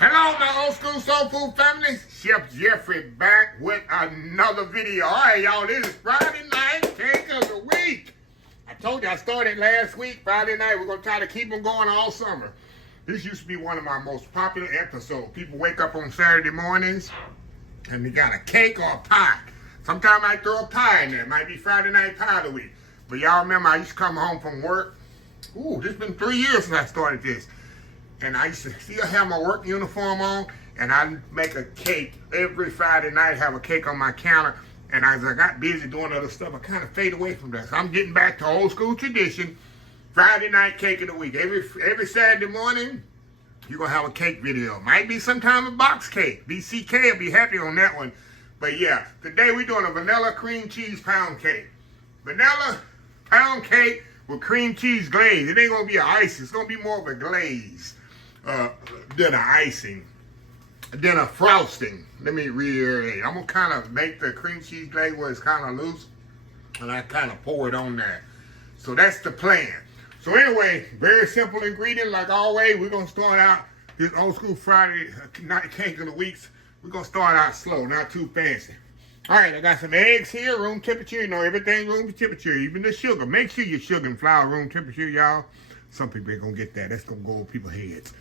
Hello, my old school soul food family. Chef Jeffrey back with another video. All right, y'all, this is Friday night cake of the week. I told you I started last week, Friday night. We're going to try to keep them going all summer. This used to be one of my most popular episodes. People wake up on Saturday mornings and they got a cake or a pie. Sometimes I throw a pie in there. It might be Friday night pie of the week. But y'all remember I used to come home from work. Ooh, this has been 3 years since I started this. And I used to still have my work uniform on, and I make a cake every Friday night, have a cake on my counter. And as I got busy doing other stuff, I kind of fade away from that. So I'm getting back to old school tradition, Friday night cake of the week. Every Saturday morning, you're going to have a cake video. Might be sometime a box cake. BCK will be happy on that one. But yeah, today we're doing a vanilla cream cheese pound cake. Vanilla pound cake with cream cheese glaze. It ain't going to be an ice. It's going to be more of a glaze. Than an icing, than a frosting. Let me reiterate. I'm going to kind of make the cream cheese glaze where it's kind of loose, and I kind of pour it on there. So that's the plan. So anyway, very simple ingredient like always. We're going to start out this old school Friday night cake of the weeks. We're going to start out slow, not too fancy. All right, I got some eggs here, room temperature. You know, everything room temperature, even the sugar. Make sure your sugar and flour room temperature, y'all. Some people ain't going to get that. That's going to go over people's heads.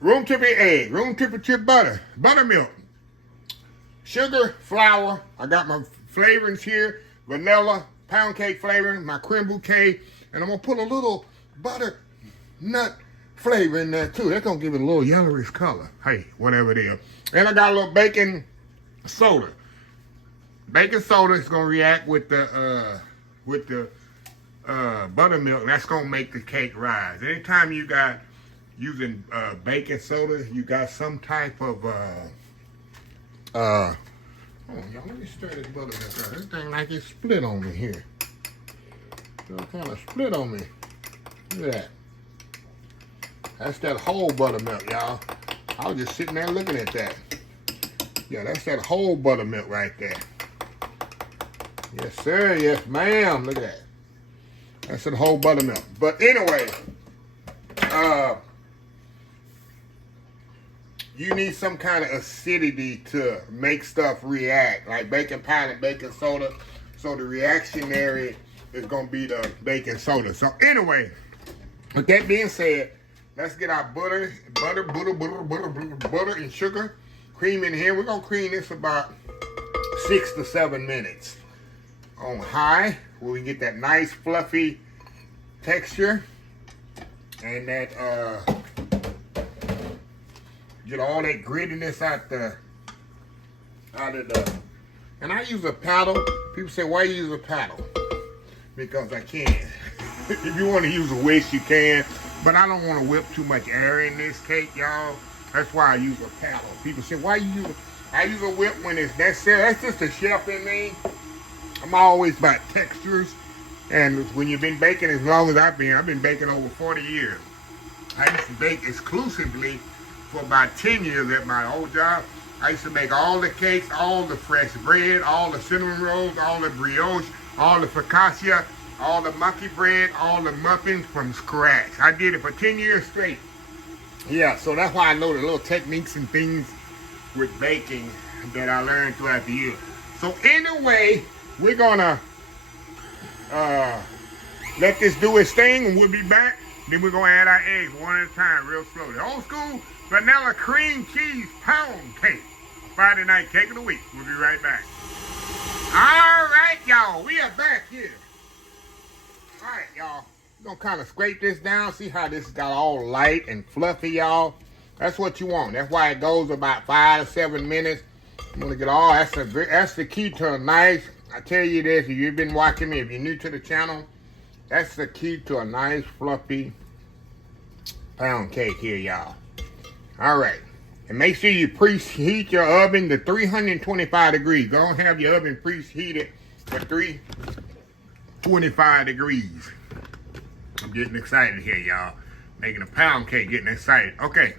Room temperature egg, room temperature butter, buttermilk, sugar, flour. I got my flavorings here, vanilla, pound cake flavoring, my creme bouquet, and I'm going to put a little butternut flavor in there too. That's going to give it a little yellowish color. Hey, whatever it is. And I got a little baking soda. Baking soda is going to react with the buttermilk. That's going to make the cake rise. Anytime you got using baking soda, you got some type of hold on, y'all, let me stir this buttermilk out. This thing like it's split on me here. It's kind of split on me. Look at that. That's that whole buttermilk, y'all. I was just sitting there looking at that. Yeah, that's that whole buttermilk right there. Yes, sir. Yes, ma'am. Look at that. That's the whole buttermilk. But anyway, you need some kind of acidity to make stuff react, like baking powder and baking soda. So the reactionary is going to be the baking soda. So anyway, with that being said, let's get our butter and sugar cream in here. We're going to cream this about 6 to 7 minutes on high, where we get that nice fluffy texture and that get all that grittiness out of the, and I use a paddle. People say, why you use a paddle? Because I can. If you want to use a whisk, you can, but I don't want to whip too much air in this cake, y'all. That's why I use a paddle. People say, why you use I use a whip when it's necessary. That's just a chef in me. I'm always about textures. And when you've been baking as long as I've been baking over 40 years. I used to bake exclusively for about 10 years at my old job. I used to make all the cakes, all the fresh bread, all the cinnamon rolls, all the brioche, all the focaccia, all the monkey bread, all the muffins from scratch. I did it for 10 years straight. Yeah, so that's why I know the little techniques and things with baking that I learned throughout the year. So anyway, we're gonna let this do its thing, and we'll be back. Then we're gonna add our eggs one at a time, real slowly. Old school vanilla cream cheese pound cake, Friday night cake of the week. We'll be right back. All right, y'all, we are back here. All right, y'all, we're gonna kind of scrape this down. See how this got all light and fluffy, y'all. That's what you want. That's why it goes about 5 to 7 minutes. I'm gonna get all. That's the key to a nice. I tell you this, if you've been watching me, if you're new to the channel, that's the key to a nice fluffy pound cake here, y'all. All right, and make sure you preheat your oven to 325 degrees. Don't have your oven preheated for 325 degrees. I'm getting excited here, y'all. Making a pound cake, getting excited. Okay,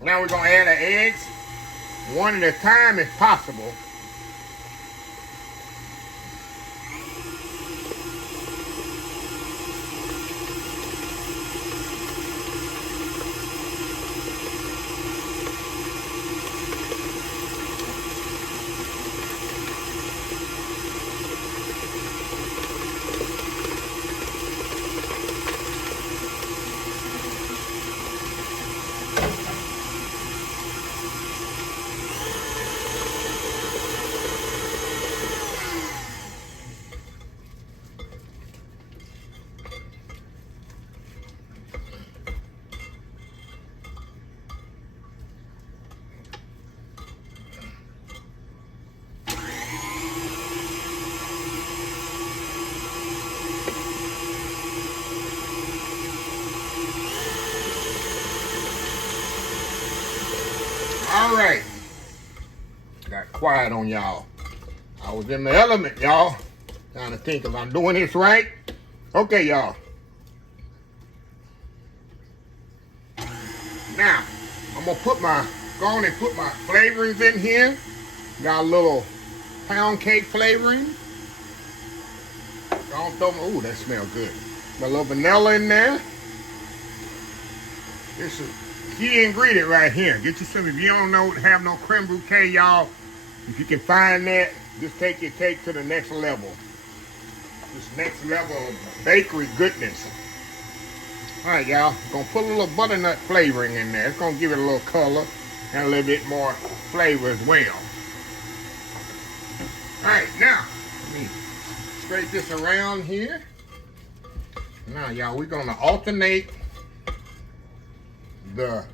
now we're gonna add the eggs, one at a time if possible. All right. Got quiet on y'all. I was in the element, y'all. Trying to think if I'm doing this right. Okay, y'all. Now, I'm gonna go on and put my flavorings in here. Got a little pound cake flavoring. Don't throw my, ooh, that smells good. Got a little vanilla in there. This is key ingredient right here. Get you some, if you don't know, have no creme brulee, y'all, if you can find that, just take your cake to the next level. This next level of bakery goodness. All right, y'all, gonna put a little butternut flavoring in there. It's gonna give it a little color and a little bit more flavor as well. All right, now, let me scrape this around here. Now, y'all, we're gonna alternate I'm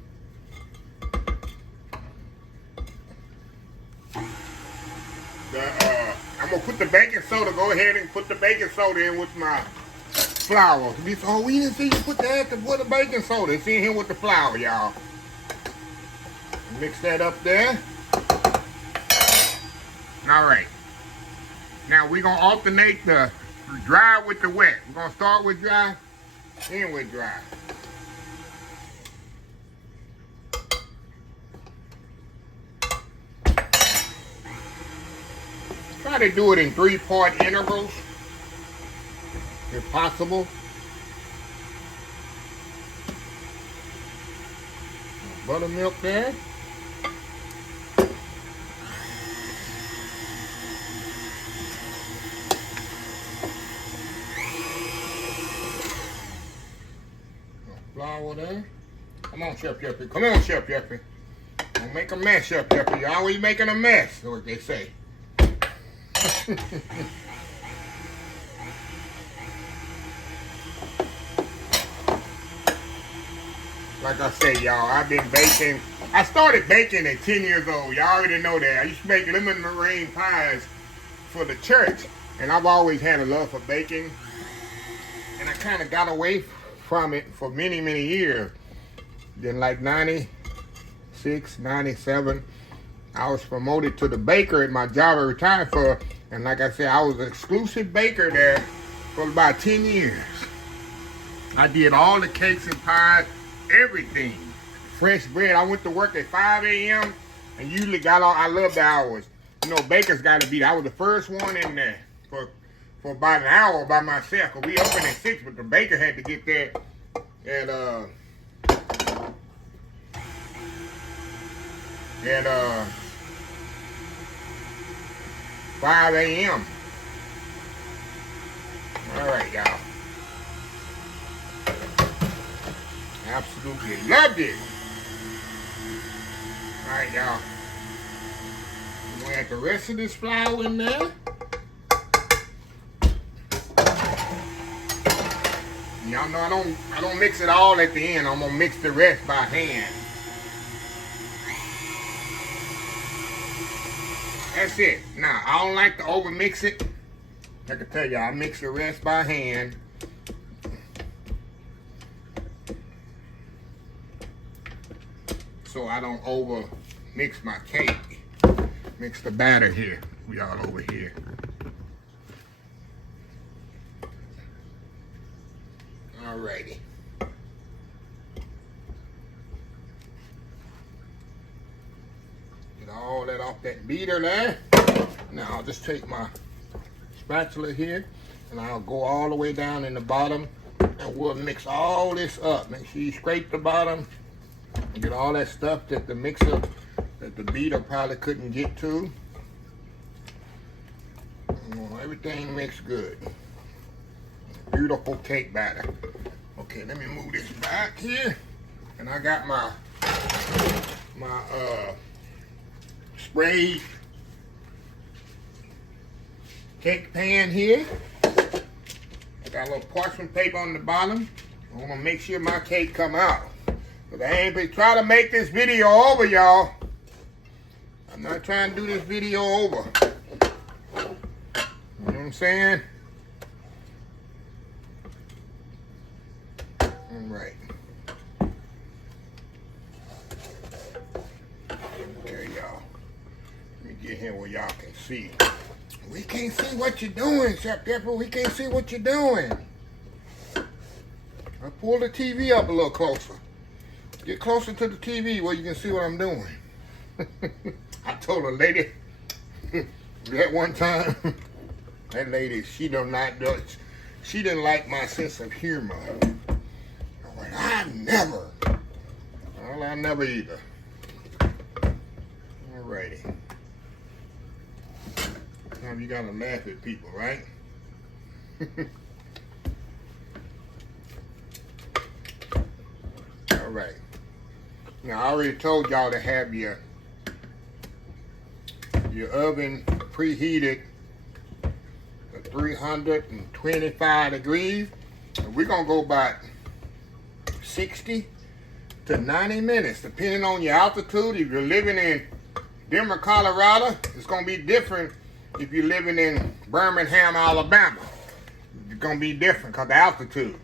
gonna put the baking soda, go ahead and put the baking soda in with my flour. Oh, we didn't see you put the baking soda. It's in here with the flour, y'all. Mix that up there. All right. Now we're gonna alternate the dry with the wet. We're gonna start with dry, then with dry. Try to do it in 3-part intervals, if possible. Buttermilk there. Flour there. Come on, Chef Jeffrey. Come on, Chef Jeffrey. Don't make a mess, Chef Jeffrey. You're always making a mess, that's what they say. Like I say, y'all, I've been baking. I started baking at 10 years old. Y'all already know that. I used to make lemon meringue pies for the church. And I've always had a love for baking. And I kind of got away from it for many, many years. Then like 96, 97, I was promoted to the baker at my job I retired for. And like I said, I was an exclusive baker there for about 10 years. I did all the cakes and pies, everything. Fresh bread. I went to work at 5 a.m. and usually got on. I love the hours. You know, bakers got to be there. I was the first one in there for about an hour by myself. Cause we opened at 6, but the baker had to get there at 5 a.m. All right, y'all. Absolutely loved it. All right, y'all. We're gonna add the rest of this flour in there. Y'all know I don't mix it all at the end. I'm gonna mix the rest by hand. That's it. Now, I don't like to over mix it. I can tell you, I mix the rest by hand. So I don't over mix my cake. Mix the batter here. We all over here. Alrighty. Get all that off that beater there. Now I'll just take my spatula here and I'll go all the way down in the bottom and we'll mix all this up. Make sure you scrape the bottom and get all that stuff that the mixer, that the beater probably couldn't get to. Everything mixed good. Beautiful cake batter. Okay, let me move this back here. And I got my spray cake pan here. I got a little parchment paper on the bottom. I want to make sure my cake come out. But I ain't been trying to make this video over, y'all. I'm not trying to do this video over. You know what I'm saying? All right. get here where y'all can see. We can't see what you're doing, Chef Pepper. We can't see what you're doing. I pull the TV up a little closer. Get closer to the TV where you can see what I'm doing. I told a lady that one time, that lady, she didn't like my sense of humor. I went, I never. Well, I never either. Alrighty. Now you gotta laugh at people, right? Alright. Now I already told y'all to have your oven preheated at 325 degrees. And we're gonna go about 60 to 90 minutes, depending on your altitude. If you're living in Denver, Colorado, it's gonna be different if you're living in Birmingham, Alabama. It's gonna be different because of the altitude.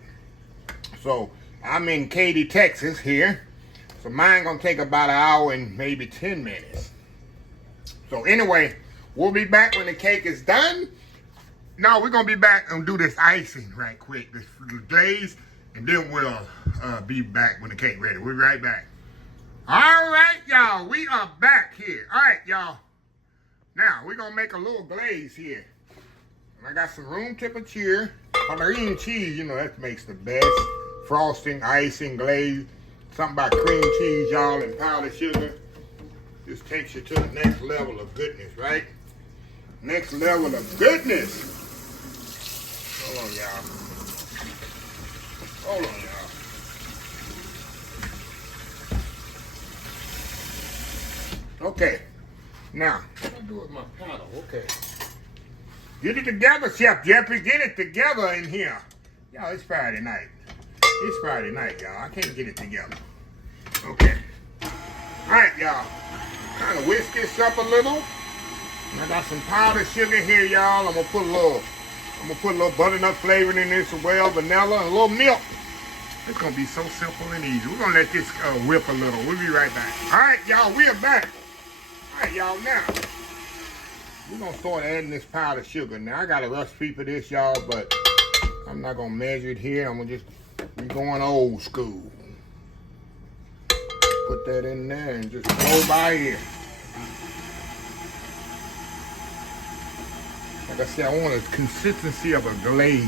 So I'm in Katy, Texas here. So mine gonna take about an hour and maybe 10 minutes. So anyway, we'll be back when the cake is done. No, we're gonna be back and do this icing right quick, this glaze, and then we'll be back when the cake ready. We'll be right back. All right, y'all, we are back here. All right, y'all. Now, we're gonna make a little glaze here. And I got some room temperature cream cheese, you know, that makes the best frosting, icing, glaze. Something about cream cheese, y'all, and powdered sugar. This takes you to the next level of goodness, right? Next level of goodness. Hold on, y'all. Hold on, y'all. Okay. Now, what do I do with my powder? Okay. Get it together, Chef Jeffrey. Get it together in here. Y'all, it's Friday night. It's Friday night, y'all. I can't get it together. Okay. All right, y'all. Kind of whisk this up a little. I got some powdered sugar here, y'all. I'm gonna put a little butternut flavoring in this as well, vanilla, and a little milk. It's gonna be so simple and easy. We're gonna let this whip a little. We'll be right back. All right, y'all. We are back. All right, y'all. Now we're gonna start adding this powdered sugar. Now I got a recipe for this, y'all, but I'm not gonna measure it here. I'm gonna just be going old school. Put that in there and just blow by ear. Like I said, I want a consistency of a glaze,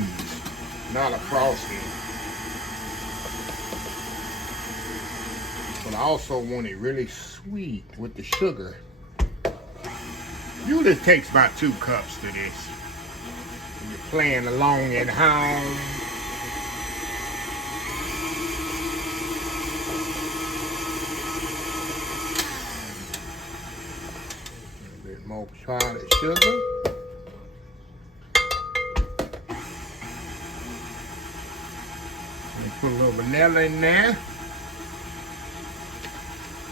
not a frosting. But I also want it really sweet with the sugar. Usually it takes about 2 cups to this. When you're playing along at home. More powdered sugar. And put a little vanilla in there.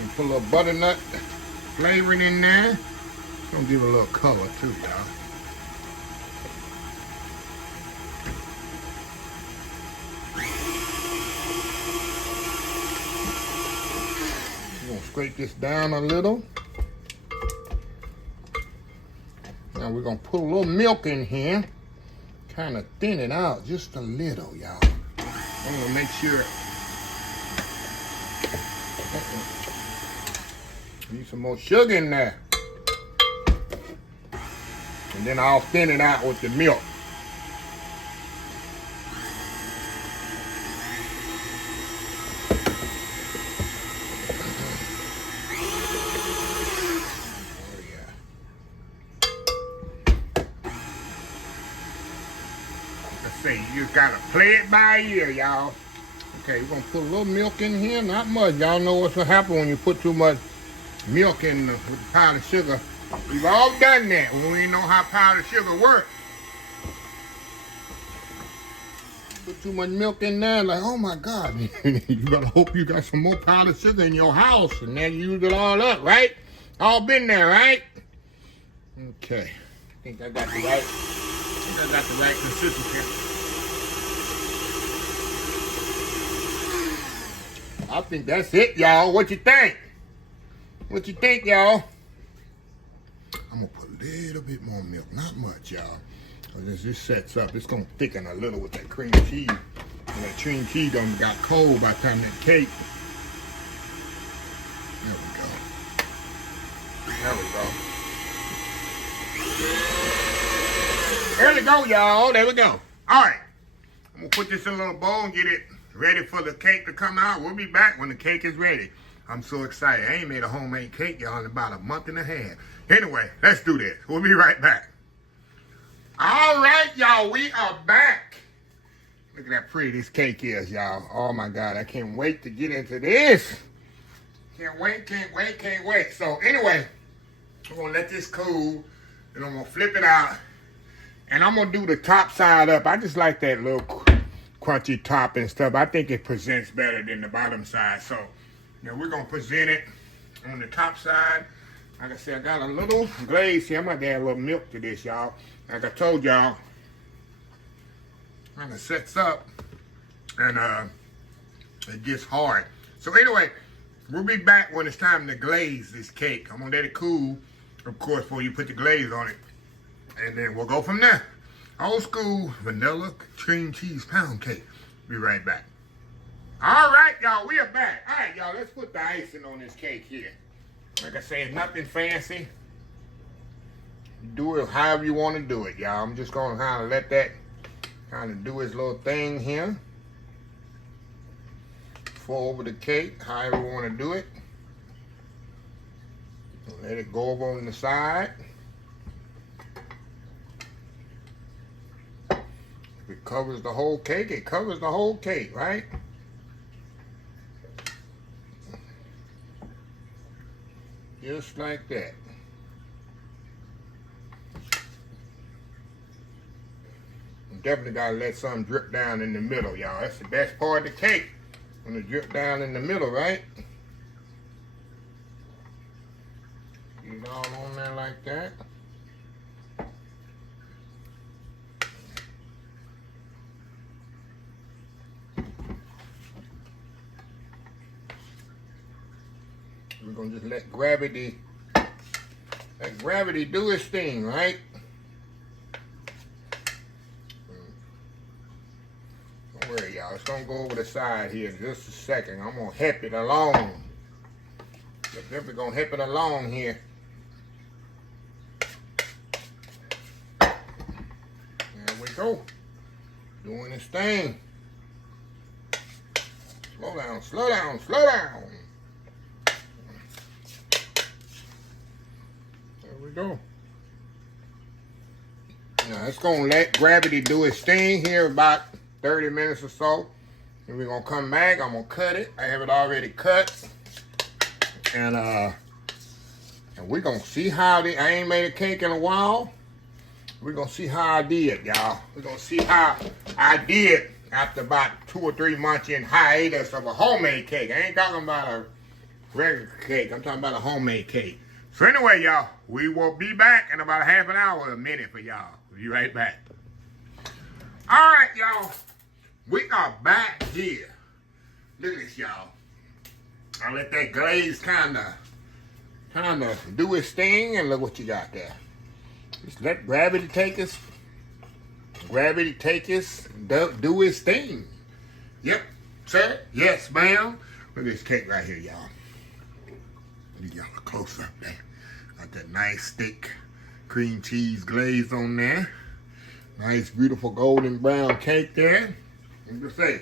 And put a little butternut flavoring in there. It's gonna give it a little color too, y'all. We're gonna scrape this down a little. Now we're gonna put a little milk in here, kind of thin it out just a little, y'all. I'm gonna make sure. Need some more sugar in there. And then I'll thin it out with the milk. You just gotta play it by ear, y'all. Okay, we're gonna put a little milk in here, not much. Y'all know what's gonna happen when you put too much milk in with the powdered sugar. We've all done that when we know how powdered sugar works. Put too much milk in there, like, oh my God. You better hope you got some more powdered sugar in your house and then use it all up, right? All been there, right? Okay, I think I got the right consistency. I think that's it, y'all. What you think? What you think, y'all? I'm I'm gonna put a little bit more milk, not much, y'all. As this sets up, it's gonna thicken a little with that cream cheese. And that cream cheese done got cold by the time that cake. There we go. There we go. There we go, y'all. There we go. All right. I'm gonna put this in a little bowl and get it ready for the cake to come out. We'll be back when the cake is ready. I'm so excited. I ain't made a homemade cake, y'all, in about a month and a half. Anyway, let's do this. We'll be right back. All right, y'all, we are back. Look at how pretty this cake is, y'all. Oh, my God, I can't wait to get into this. Can't wait, can't wait, can't wait. So, anyway, I'm going to let this cool, and I'm going to flip it out, and I'm going to do the top side up. I just like that little crunchy top and stuff. I think it presents better than the bottom side. So, now we're going to present it on the top side. Like I said, I got a little glaze here. I'm going to add a little milk to this, y'all. Like I told y'all, when it sets up and it gets hard. So anyway, we'll be back when it's time to glaze this cake. I'm going to let it cool, of course, before you put the glaze on it. And then we'll go from there. Old school vanilla cream cheese pound cake. Be right back. All right, y'all, we are back. All right, y'all, let's put the icing on this cake here. Like I say, it's nothing fancy. Do it however you want to do it, y'all. I'm just going to kind of let that kind of do its little thing here. Pour over the cake, however you want to do it. Let it go over on the side. If it covers the whole cake, it covers the whole cake, right? Just like that. Definitely gotta let something drip down in the middle, y'all. That's the best part of the cake, when it drip down in the middle, right? Get it all on there like that. We're gonna just let gravity do its thing, right? Don't worry, y'all. It's gonna go over the side here in just a second. I'm gonna help it along. Definitely gonna help it along here. There we go. Doing its thing. Slow down, slow down, slow down. There we go. Now it's gonna let gravity do its thing here about 30 minutes or so. And we're gonna come back. I'm gonna cut it. I have it already cut. And we're gonna see how I ain't made a cake in a while. We're gonna see how I did, y'all. We're gonna see how I did after about 2 or 3 months in hiatus of a homemade cake. I ain't talking about a regular cake. I'm talking about a homemade cake. So anyway, y'all, we will be back in about a half an hour, a minute for y'all. We'll be right back. All right, y'all. We are back here. Look at this, y'all. I let that glaze kind of do its thing, and look what you got there. Just let gravity take us. Gravity take us, do its thing. Yep, sir. Yes, ma'am. Look at this cake right here, y'all. Let me get a close up there. Got that nice thick cream cheese glaze on there. Nice, beautiful golden brown cake there. Let me say,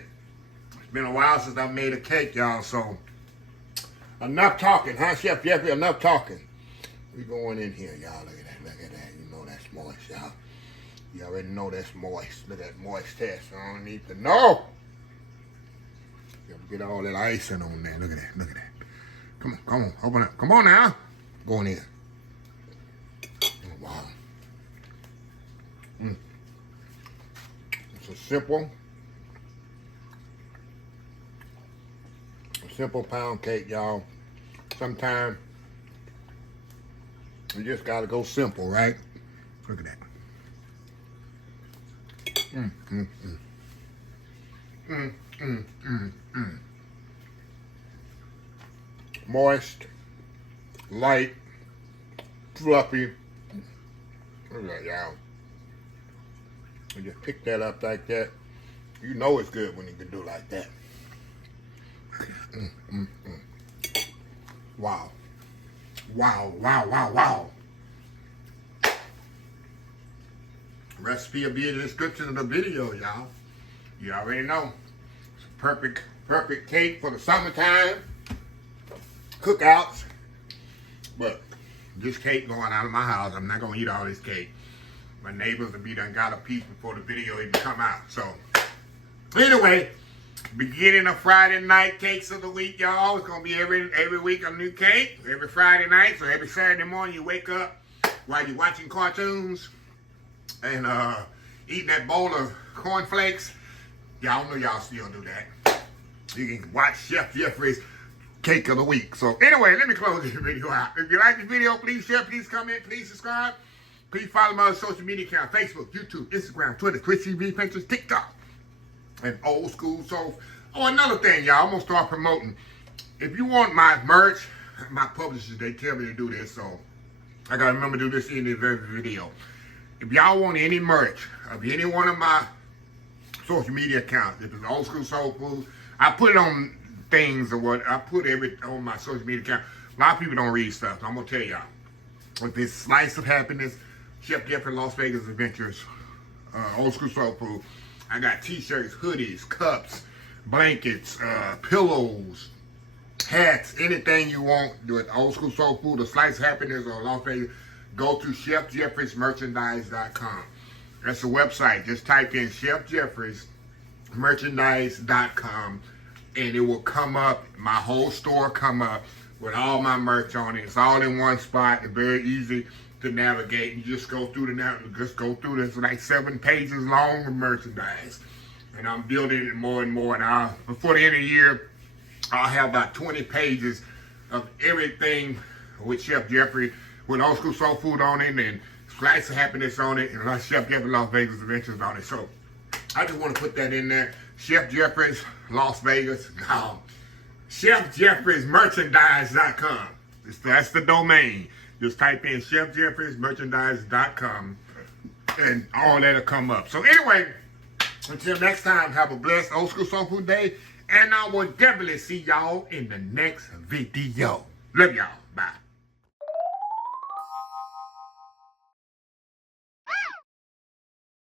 it's been a while since I made a cake, y'all, so enough talking, huh, Chef Jeffrey? Enough talking. We going in here, y'all. Look at that, look at that. You know that's moist, y'all. You already know that's moist. Look at that moist test. I don't need to know. Get all that icing on there. Look at that, look at that. Come on, come on, open up. Come on now. Going in. Oh, wow. It's a simple pound cake, y'all. Sometimes you just gotta go simple, right? Look at that. Moist, light, fluffy, Look at that, y'all. You just pick that up like that. You know it's good when you can do it like that. Wow. Wow, wow, wow, wow. Recipe will be in the description of the video, y'all. You already know. It's a perfect cake for the summertime. Cookouts. But this cake going out of my house, I'm not going to eat all this cake. My neighbors will be done got a piece before the video even come out. So, anyway, beginning of Friday night cakes of the week, y'all. It's going to be every week a new cake. Every Friday night. So, every Saturday morning you wake up while you're watching cartoons and eating that bowl of cornflakes. Y'all know y'all still do that. You can watch Chef Jeffrey's cake of the week. So anyway, let me close this video out. If you like this video, please share, please comment, please subscribe. Please follow my social media account, Facebook, YouTube, Instagram, Twitter, Twitch TV, Pinterest, TikTok, and Old School Soul. Oh, another thing, y'all, I'm going to start promoting. If you want my merch, my publishers, they tell me to do this, so I got to remember to do this in every video. If y'all want any merch of any one of my social media accounts, if it's Old School Soul Food, I put it on things or what, I put everything on my social media account. A lot of people don't read stuff, so I'm going to tell y'all. With this Slice of Happiness, Chef Jeffrey Las Vegas Adventures, Old School Soul Food, I got t-shirts, hoodies, cups, blankets, pillows, hats, anything you want with Old School Soul Food, or Slice of Happiness, or Las Vegas, go to ChefJeffriesMerchandise.com. That's the website. Just type in ChefJeffriesMerchandise.com and it will come up, my whole store come up with all my merch on it. It's all in one spot. It's very easy to navigate. You just go through this like 7 pages long of merchandise. And I'm building it more and more. And before the end of the year, I'll have about 20 pages of everything with Chef Jeffrey, with Old School Soul Food on it, and Slice of Happiness on it, and Chef Jeffrey Las Vegas Adventures on it. So I just want to put that in there. Chef Jeffrey's Las Vegas. ChefJeffriesMerchandise.com. That's the domain. Just type in ChefJeffriesMerchandise.com and all that'll come up. So anyway, until next time, have a blessed Old School Soul Food day. And I will definitely see y'all in the next video. Love y'all. Bye.